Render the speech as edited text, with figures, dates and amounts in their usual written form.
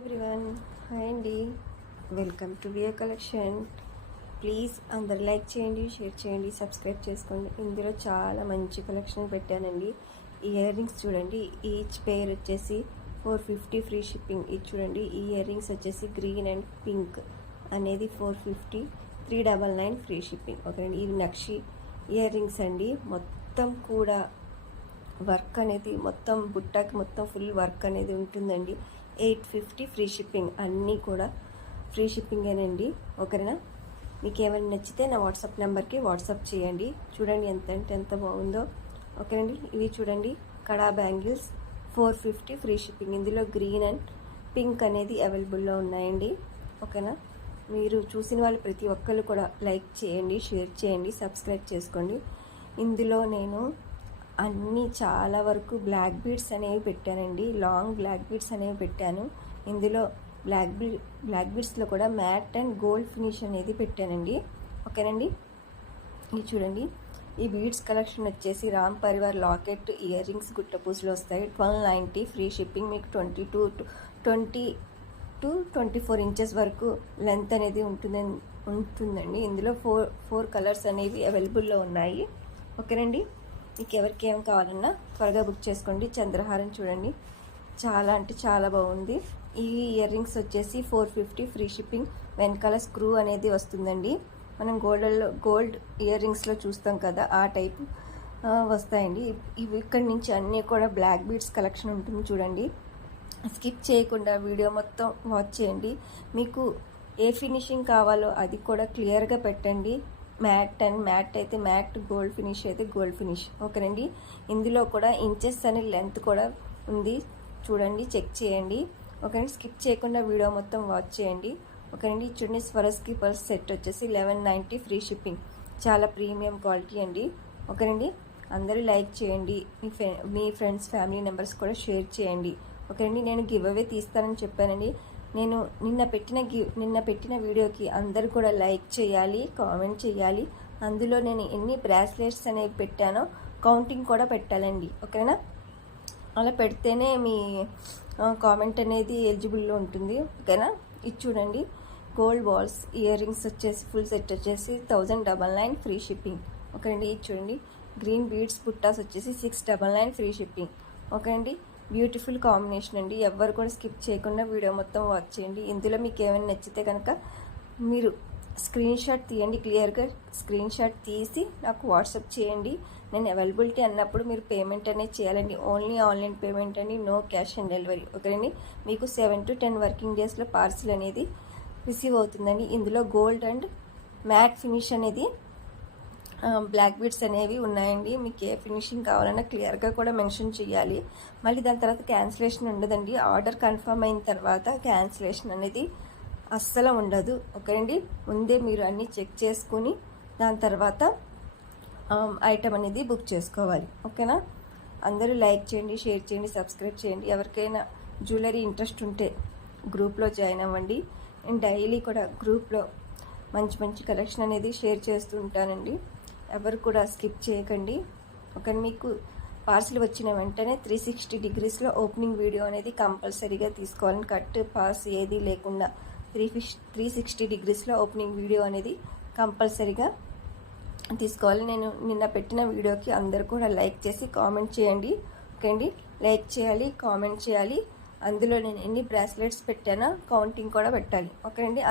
Everyone, hi అండి. Welcome to wear collection. Please అందరు like చేయండి, షేర్ చేయండి, సబ్స్క్రైబ్ చేసుకోండి. ఇందులో చాలా మంచి కలెక్షన్ పెట్టానండి. ఈ ఇయర్ రింగ్స్ చూడండి, ఈచ్ పేర్ వచ్చేసి 450 ఫ్రీ షిప్పింగ్. ఇది చూడండి, ఈ ఇయర్ రింగ్స్ వచ్చేసి గ్రీన్ అండ్ పింక్ అనేది 450, 399 ఫ్రీ షిప్పింగ్. ఓకేనండి, ఇవి నక్షి ఇయర్ రింగ్స్ అండి. మొత్తం కూడా వర్క్ అనేది మొత్తం బుట్టకి మొత్తం ఫుల్ వర్క్ అనేది ఉంటుందండి. 850 ఫ్రీ షిప్పింగ్. అన్నీ కూడా ఫ్రీ షిప్పింగేనండి. ఓకేనా, మీకు ఏమైనా నచ్చితే నా వాట్సాప్ నెంబర్కి వాట్సాప్ చేయండి. చూడండి ఎంత అంటే ఎంత బాగుందో. ఓకేనండి, ఇవి చూడండి కడా బ్యాంగిల్స్ 450 ఫ్రీ షిప్పింగ్. ఇందులో గ్రీన్ అండ్ పింక్ అనేది అవైలబుల్లో ఉన్నాయండి. ఓకేనా, మీరు చూసిన వాళ్ళు ప్రతి ఒక్కళ్ళు కూడా లైక్ చేయండి, షేర్ చేయండి, సబ్స్క్రైబ్ చేసుకోండి. ఇందులో నేను అన్నీ చాలా వరకు బ్లాక్ బీడ్స్ అనేవి పెట్టానండి. లాంగ్ బ్లాక్ బీడ్స్ అనేవి పెట్టాను. ఇందులో బ్లాక్ బీడ్స్లో కూడా మ్యాట్ అండ్ గోల్డ్ ఫినిష్ అనేది పెట్టానండి. ఓకేనండి, ఇది చూడండి, ఈ బీడ్స్ కలెక్షన్ వచ్చేసి Ram Parivar locket earrings గుట్టపూసలు వస్తాయి. 1290 ఫ్రీ షిప్పింగ్. మీకు 20 to 24 ఇంచెస్ వరకు లెంత్ అనేది ఉంటుందండి. ఇందులో ఫోర్ కలర్స్ అనేవి అవైలబుల్లో ఉన్నాయి. ఓకేనండి, మీకు ఎవరికి ఏం కావాలన్నా త్వరగా బుక్ చేసుకోండి. చంద్రహారం చూడండి, చాలా అంటే చాలా బాగుంది. ఈ ఇయర్ రింగ్స్ వచ్చేసి 450 ఫ్రీ షిప్పింగ్. వెనకాల స్క్రూ అనేది వస్తుందండి. మనం గోల్డ్ ఇయర్ రింగ్స్లో చూస్తాం కదా, ఆ టైప్ వస్తాయండి. ఇవి ఇక్కడి నుంచి అన్నీ కూడా బ్లాక్ బీడ్స్ కలెక్షన్ ఉంటుంది. చూడండి, స్కిప్ చేయకుండా వీడియో మొత్తం వాచ్ చేయండి. మీకు ఏ ఫినిషింగ్ కావాలో అది కూడా క్లియర్గా పెట్టండి. మ్యాట్ అయితే మ్యాట్, గోల్డ్ ఫినిష్ అయితే గోల్డ్ ఫినిష్. ఓకేనండి, ఇందులో కూడా ఇంచెస్ అనే లెంత్ కూడా ఉంది. చూడండి, చెక్ చేయండి. ఓకేనండి, స్కిప్ చేయకుండా వీడియో మొత్తం వాచ్ చేయండి. ఓకేనండి, చూడండి, స్వరస్కి పల్స్ సెట్ వచ్చేసి 1190 ఫ్రీ షిప్పింగ్. చాలా ప్రీమియం క్వాలిటీ అండి. ఓకేనండి, అందరూ లైక్ చేయండి. మీ ఫ్రెండ్స్, ఫ్యామిలీ మెంబర్స్ కూడా షేర్ చేయండి. ఓకేనండి, నేను గివ్ అవే తీస్తానని చెప్పానండి. నేను నిన్న పెట్టిన వీడియోకి అందరూ కూడా లైక్ చేయాలి, కామెంట్ చేయాలి. అందులో నేను ఎన్ని బ్రాస్లెట్స్ అనేవి పెట్టానో కౌంటింగ్ కూడా పెట్టాలండి. ఓకేనా, అలా పెడితేనే మీ కామెంట్ అనేది ఎలిజిబుల్లో ఉంటుంది. ఓకేనా, ఇది చూడండి, గోల్డ్ బాల్స్ ఇయర్ రింగ్స్ వచ్చేసి ఫుల్ సెట్ వచ్చేసి 1099 ఫ్రీ షిప్పింగ్. ఓకేనండి, ఇది చూడండి, గ్రీన్ బీడ్స్ బుట్టాస్ వచ్చేసి 699 ఫ్రీ షిప్పింగ్. ఓకేనండి, బ్యూటిఫుల్ కాంబినేషన్ అండి. ఎవరు కూడా స్కిప్ చేయకుండా వీడియో మొత్తం వాచ్ చేయండి. ఇందులో మీకు ఏమైనా నచ్చితే కనుక మీరు స్క్రీన్ షాట్ తీయండి. క్లియర్గా స్క్రీన్ షాట్ తీసి నాకు వాట్సాప్ చేయండి. నేను అవైలబిలిటీ అన్నప్పుడు మీరు పేమెంట్ అనేది చేయాలండి. ఓన్లీ ఆన్లైన్ పేమెంట్ అండి, నో క్యాష్ ఆన్ డెలివరీ. ఓకేనండి, మీకు 7 to 10 వర్కింగ్ డేస్లో పార్సిల్ అనేది రిసీవ్ అవుతుందండి. ఇందులో గోల్డ్ అండ్ మ్యాట్ ఫినిష్ అనేది బ్లాక్ బీడ్స్ అనేవి ఉన్నాయండి. మీకు ఏ ఫినిషింగ్ కావాలన్నా క్లియర్గా కూడా మెన్షన్ చేయాలి. మళ్ళీ దాని తర్వాత క్యాన్సిలేషన్ ఉండదండి. ఆర్డర్ కన్ఫర్మ్ అయిన తర్వాత క్యాన్సిలేషన్ అనేది అస్సలు ఉండదు. ఓకేనండి, ముందే మీరు అన్నీ చెక్ చేసుకుని దాని తర్వాత ఐటమ్ అనేది బుక్ చేసుకోవాలి. ఓకేనా, అందరూ లైక్ చేయండి, షేర్ చేయండి, సబ్స్క్రైబ్ చేయండి. ఎవరికైనా జ్యువెలరీ ఇంట్రెస్ట్ ఉంటే గ్రూప్లో జాయిన్ అవ్వండి. నేను డైలీ కూడా గ్రూప్లో మంచి మంచి కలెక్షన్ అనేది షేర్ చేస్తూ ఉంటానండి. ఎవరు కూడా స్కిప్ చేయకండి. ఒక మీకు పార్సిల్ వచ్చిన వెంటనే 360 డిగ్రీస్లో ఓపెనింగ్ వీడియో అనేది కంపల్సరీగా తీసుకోవాలని, కట్ పాస్ ఏది లేకుండా 360 డిగ్రీస్లో ఓపెనింగ్ వీడియో అనేది కంపల్సరీగా తీసుకోవాలి. నేను నిన్న పెట్టిన వీడియోకి అందరు కూడా లైక్ చేసి కామెంట్ చేయండి. ఓకే అండి, లైక్ చేయాలి, కామెంట్ చేయాలి. అందులో నేను ఎన్ని బ్రాస్లెట్స్ పెట్టానో కౌంటింగ్ కూడా పెట్టాలి. ఓకే అండి,